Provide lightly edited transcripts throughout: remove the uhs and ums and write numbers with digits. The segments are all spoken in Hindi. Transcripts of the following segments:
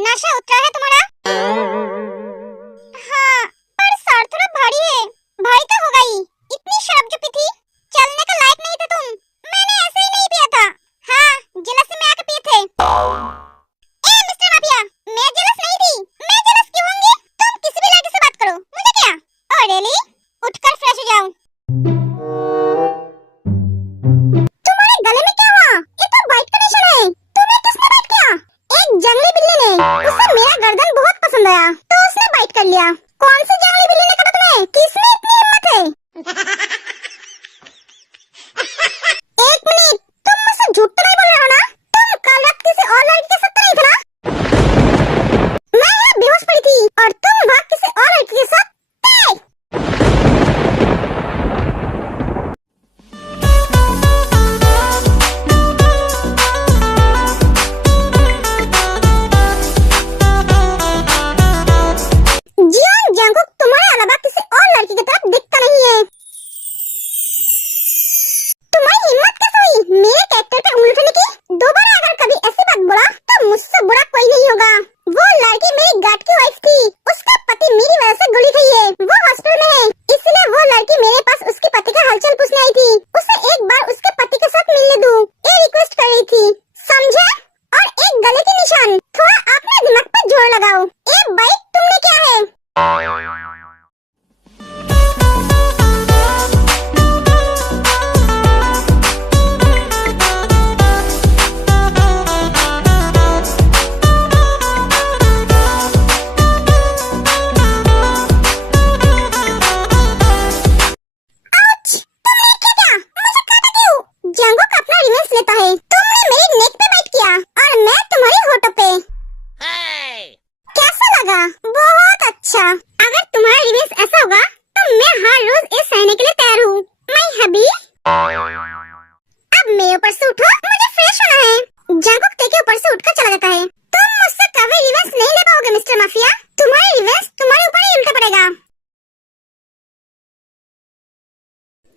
नशा उतरा है तुम्हारा? हाँ, पर सर थोड़ा भारी है। भारी तो होगा ही। इतनी शराब जो पी थी, चलने का लायक नहीं थे तुम। मैंने ऐसे ही नहीं पिया था। हाँ, जेलसी में आके पिए थे। ए मिस्टर माफिया, मैं जेलस नहीं थी। मैं जेलस क्यों होंगी? तुम किसी भी लड़की से बात करो, मुझे क्या? Oh really? उठकर फ्रेश हो जाओ। तुम्हारे गले में क्या हुआ? ये तो बाइट का निशान है। तुम्हें किसने बाइट किया? एक जंगली बिल्ली ने। उसे मेरा गर्दन बहुत पसंद आया, तो उसने बाइट कर लिया। कौन सी जंगली बिल्ली ने काटा तुम्हें? किसमें इतनी हिम्मत है? एक मिनट, तुम मुझसे झूठ तो नहीं बोल रहे हो ना? तुम कल रात किसी और लड़की के साथ तो नहीं थे ना? मैं यहाँ बेहोश पड़ी थी और तुम वहाँ किसी और लड़की के साथ थे। जियोंग जंगकुक तुम्हारे अलावा किसी और लड़की की तरफ दिखता नहीं है। तुम्हारी हिम्मत कैसे हुई मेरे कैरेक्टर पे उंगली उठाने की? दोबारा अगर कभी ऐसी बात बोला तो मुझसे बुरा कोई नहीं होगा। वो लड़की मेरी गार्ड की वाइफ थी। उसका पति मेरी वजह से गोली खाई है। वो हॉस्पिटल में है, इसलिए वो लड़की मेरे पास उसके पति का हालचाल पूछने आई थी। उसे एक बार उसके पति के साथ मिलने दूं, ये रिक्वेस्ट कर रही थी, समझे? और एक गले के निशान, थोड़ा अपने दिमाग पर जोर लगाओ। ये बाइक तुमने क्या है? जंगकुक अपना रिवेंज लेता है। तुमने मेरी नेक पे बाइट किया और मैं तुम्हारी होठों पे। कैसा लगा? बहुत अच्छा। अगर तुम्हारा रिवेंज ऐसा होगा तो मैं हर रोज ये सहने के लिए तैयार हूँ। मैं हबी। अब मेरे ऊपर से उठो, मुझे फ्रेश होना है। जंगकुक तेरे ऊपर से उठकर चला जाता है। तुम मुझसे कभी रिवेंज नहीं ले पाओगे मिस्टर माफिया। तुम्हारी रिवेंज तुम्हारे ऊपर ही उल्टा पड़ेगा।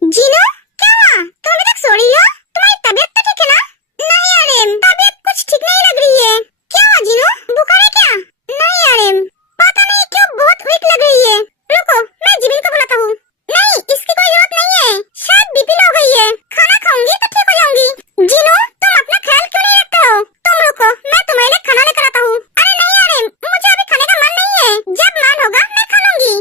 जीनो, क्या हुआ? तुम अभी तक सो रही हो? तुम्हारी तबीयत तो ठीक है ना? नहीं आर्यन, तबीयत कुछ ठीक नहीं लग रही है। क्या हुआ जीनो? बुखार है क्या? नहीं आर्यन, पता नहीं क्यों बहुत वीक लग रही है। रुको, मैं जिबिन को बुलाता हूँ। नहीं, इसकी कोई जरूरत नहीं है। शायद बीपी लो गई है। खाना खाऊंगी तो ठीक हो जाऊंगी। जीनो, तुम अपना ख्याल क्यों नहीं रखते हो? तुम रुको, मैं तुम्हारे लिए खाना लेकर आता हूँ। अरे नहीं आर्यन, मुझे अभी खाने का मन नहीं है। जब मन होगा मैं खा लूंगी।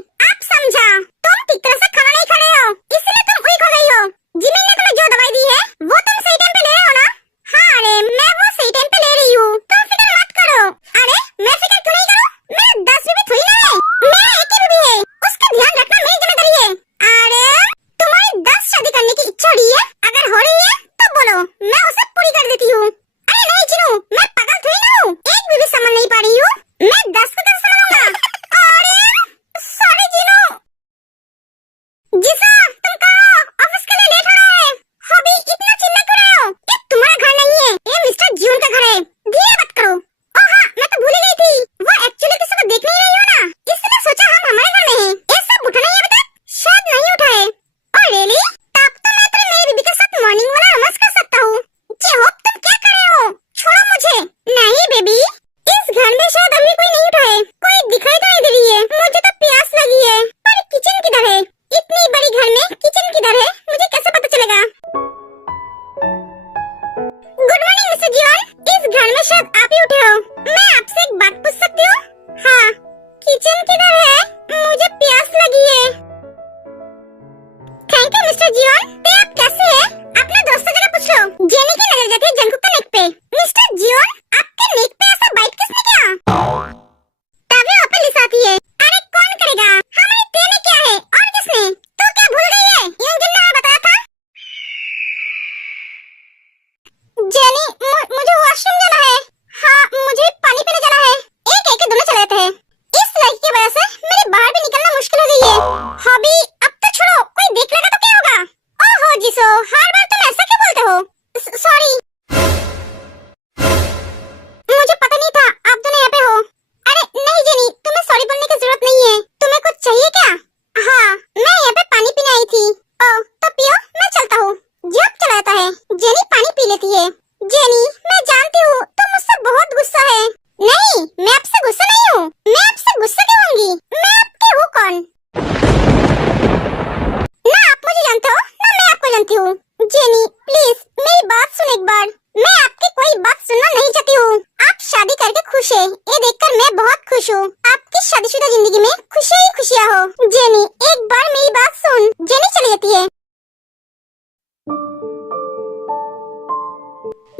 खुश हूँ। आपकी शादीशुदा जिंदगी में खुशियाँ ही खुशियाँ हो। जेनी, एक बार मेरी बात सुन। जेनी चली जाती है।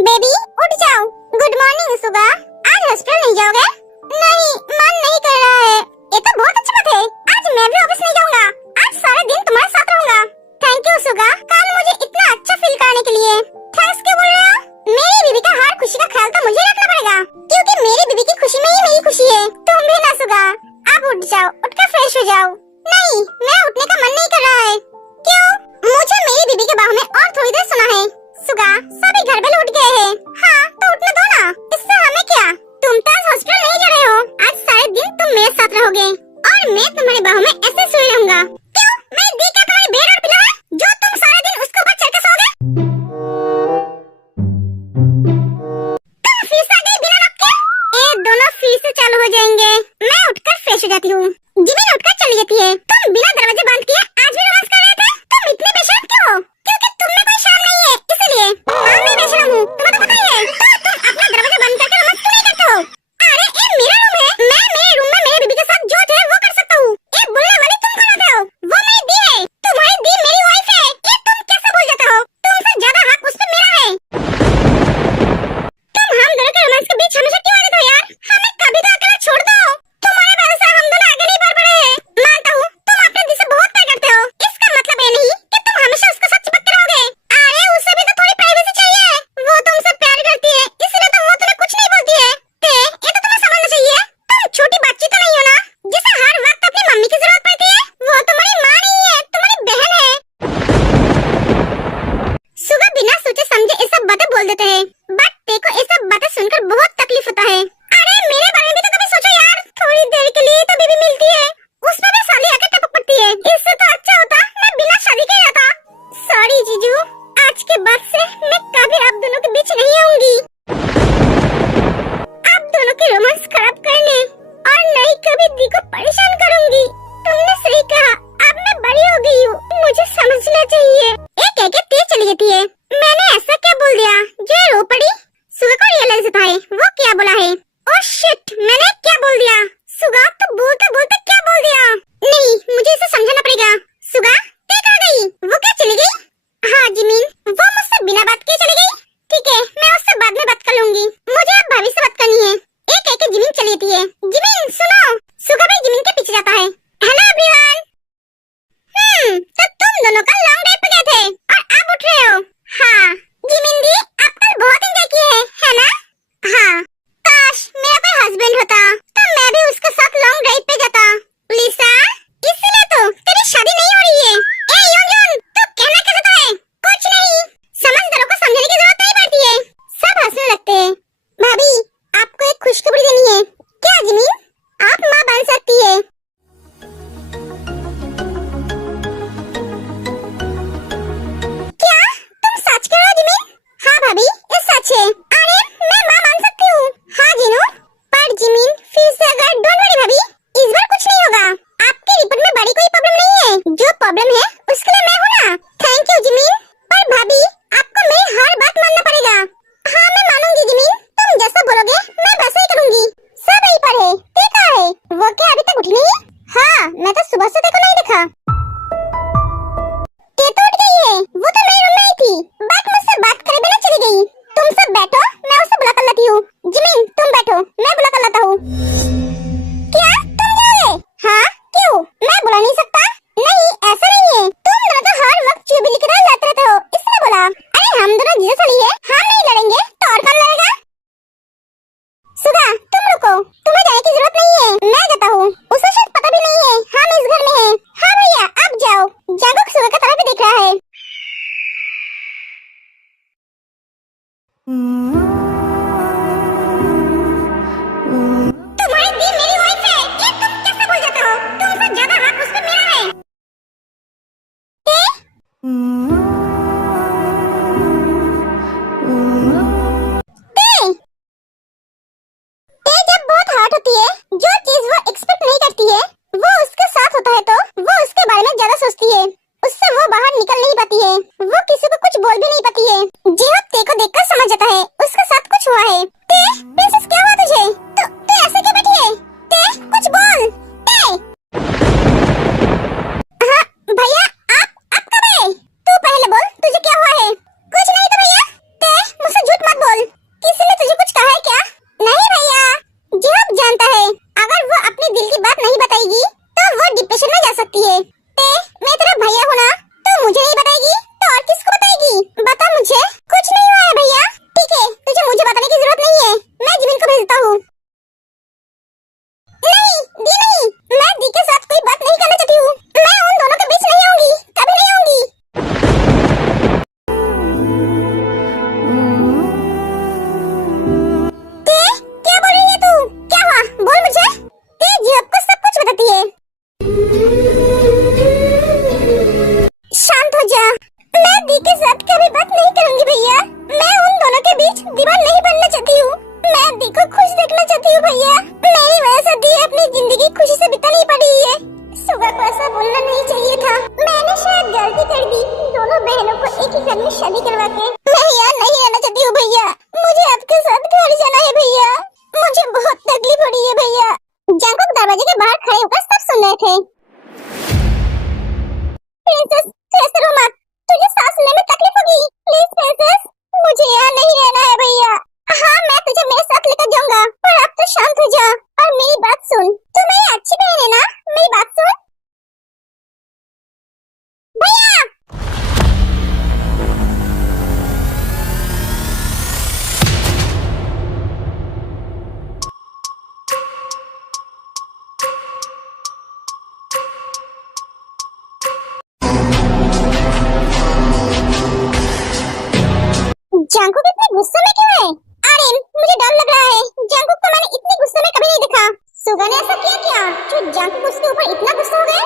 बेबी उठ जाओ। गुड मॉर्निंग सुगा। आज हॉस्पिटल नहीं जाओगे? नहीं, मन नहीं कर रहा है। ये तो बहुत अच्छी बात है। आज मैं भी ऑफिस नहीं जाऊंगा। आज सारा दिन तुम्हारे साथ रहूंगा। थैंक यू सुगा, कल मुझे इतना अच्छा फील कराने के लिए। थैंक्स क्यों बोल रहे हो? मेरी बीबी का हर खुशी का ख्याल तो मुझे रखना पड़ेगा, क्योंकि मेरी बीबी की खुशी में ही मेरी खुशी है। तुम भी ना सुगा। अब उठ जाओ, उठकर फ्रेश हो जाओ। नहीं, मेरा उठने का मन नहीं कर रहा है। क्यों? मुझे मेरी बीबी के बाहों में और थोड़ी देर सोना है। सुगा, सभी घर वाले उठ गए हैं। हाँ, तो उठने दो ना, इससे हमें क्या। तुम तो आज हॉस्पिटल नहीं जा रहे हो। आज सारे दिन तुम मेरे साथ रहोगे और मैं तुम्हारी बाहों में ऐसे सोए रहूंगा। क्यों? मैं दी क्या तुम्हारी भेड़ और पिला है, जो तुम सारे दिन उसके ऊपर चढ़ के सोओगे? तुम फिर से आ गई बिना नॉक के। ये दोनों फिर से चालू हो जाएंगे। मैं उठकर फ्रेश हो जाती हूँ। जिमिन उठकर चली जाती है। तुम बिना दरवाजे बंद किए आज भी रोमांस कर रहे थे। तुम इतने बेशर्म क्यों हो? क्योंकि तुम में कोई शर्म नहीं है, इसलिए। हाँ, मैं बेशर्म हूँ, तुम्हें तो पता ही है। तो तुम अपना दरवाजा बंद करके रोमांस क्यों नहीं करते हो? अरे ये मेरा रूम है। मैं मेरे रूम में मेरी बीबी के साथ जो चाहे वो कर सकता हूँ। ये बोलने वाली तुम कौन होते हो? वो मेरी दी है। तुम्हारी दी मेरी वाइफ है। ये तुम कैसे भूल जाते हो? तुमसे ज्यादा हक उस पे मेरा है। तुम हम दोनों के रोमांस के बीच हमेशा क्यों आ जाते हो यार? हमें कभी तो अकेला छोड़ दो। तुम्हारे वजह से हम दोनों आगे नहीं बढ़ पा रहे हैं। मानता हूँ तुम अपने दिल से बहुत प्यार करते हो। इसका मतलब ये नहीं कि तुम हमेशा उसके साथ चिपक के रहोगे। अरे उसे भी तो थोड़ी प्राइवेसी चाहिए। वो तुमसे प्यार करती है, इसलिए तो वो तुम्हें कुछ नहीं बोलती है। ये तो तुम्हें समझना चाहिए। तुम छोटी बच्ची तो नहीं हो ना, जिसे हर वक्त अपनी मम्मी की जरूरत पड़ती है। वो तुम्हारी माँ नहीं है, तुम्हारी बहन है। सुगा बिना सोचे समझे ये सब बातें बोल देते हैं, बट देखो ये सब बातें सुनकर बहुत तकलीफ होता है। अरे मेरे बारे में भी तो कभी सोचो यार। थोड़ी देर के लिए तो बीबी मिलती है, उसमें भी साली आकर टपक पड़ती है। इससे तो अच्छा होता मैं बिना शादी के रहता। सॉरी जीजू, आज के बाद से मैं कभी आप दोनों के बीच नहीं आऊंगी। आप दोनों की रोमांस खराब करने और नहीं कभी दी को परेशान करूंगी। तुमने सही कहा, अब मैं बड़ी हो गई हूँ, मुझे समझना चाहिए। एक कह के तेज चली जाती है। मैंने ऐसा क्या बोल दिया जो ये रो पड़ी? सुगा को रियलाइज होता है वो क्या बोला है। ओह शिट, मैंने क्या बोल दिया? सुगा तो बोलते बोलते क्या बोल दिया? नहीं, मुझे इसे समझाना पड़ेगा। सुगा ते कहाँ गई? वो क्या चली गई? हाँ जिमिन, वो मुझसे बिना बात किए चली गई। ठीक है, मैं उससे बाद में बात कर लूंगी। मुझे अब भाभी से बात करनी है। एक कह के जिमिन चली जाती है। जिमिन सुनो। सुगा भाई जिमिन के पीछे जाता है। Hello everyone. तो तुम दोनों कल लॉन्ग ड्राइव पे गए थे और अब उठ रहे हो? हाँ जिमिन दी, आप कल बहुत एंजॉय किए है ना? हाँ, काश मेरा कोई हस्बैंड होता तो मैं भी उसके साथ लॉन्ग ड्राइव पे जाता। लिसा, इसीलिए तो तेरी शादी नहीं हो रही है। ए योन, तू कहना क्या चाहता है? कुछ नहीं, समझदारों को समझने की जरूरत नहीं पड़ती है। सब हंसने लगते हैं। भाभी, आपको एक खुशखबरी देनी है। क्या जिमिन? आप माँ बन सकती है। क्या तुम सच कह रहे हो जिमिन? हाँ भाभी, ये सच है। अरे मैं माँ बन सकती हूँ। हाँ जिनू, पर जिमिन फिर से अगर डोंट वरी भाभी, इस बार कुछ नहीं होगा। आपके रिपोर्ट में बड़ी कोई प्रॉब्लम नहीं है। जो प्रॉब्लम है उसके लिए मैं हूँ ना। Thank you Jimin. पर भाभी, आपको मेरी हर बात मानना पड़ेगा। हाँ मैं मानूंगी जिमिन, तुम जैसा बोलोगे मैं वैसा ही करूंगी। सब यही पर है। ते कहाँ है? वो क्या अभी तक उठी नहीं? हाँ, मैं तो सुबह से देखो नहीं देखा। ते तो उठ गई है। वो तो मेरे रूम में ही थी, बट मुझसे बात करे बिना चली गई। तुम सब बैठो, मैं उसे बुला कर लाती हूँ। जिमिन तुम बैठो, मैं बुला कर लाता हूँ। क्या तुम जाओगे? हाँ क्यों? मैं बुला नहीं सकता? नहीं ऐसा नहीं है, तुम दोनों तो हर वक्त चुगली की तरह लड़ते रहते हो, इसलिए बोला। अरे हम दोनों जीजा साली है, हम नहीं लड़ेंगे तो और कौन लड़ेगा? सुगा तुम रुको, तुम्हें जाने की जरूरत नहीं है, मैं जाता हूँ। उसे शायद पता भी नहीं है हम इस घर में हैं। हाँ भैया अब जाओ। जागो सुगा का तरफ भी देख रहा है। तुम्हारी दी मेरी वाइफ है, ये तुम कैसे भूल जाते हो? तुमसे ज्यादा हक उस पे मेरा है। ते जब बहुत हर्ट है भैया। जंकुक दरवाजे के बाहर खड़े होकर सब सुन रहे थे। प्रिंसेस तू ऐसे रो मत, तुझे सांस लेने में तकलीफ होगी। प्लीज प्रिंसेस, मुझे यहाँ नहीं रहना है भैया। हाँ मैं तुझे मेरे साथ लेकर जाऊंगा, पर अब तो शांत हो जा और मेरी बात सुन। तू मेरी अच्छी बहन है ना, मेरी बात सुन। भैया जंकुक इतने गुस्से में क्यों है? आर्यन मुझे डर लग रहा है। जंकुक को मैंने इतने गुस्से में कभी नहीं देखा। सुगा ने ऐसा किया क्या जो जंकुक उसके ऊपर इतना गुस्सा हो गया?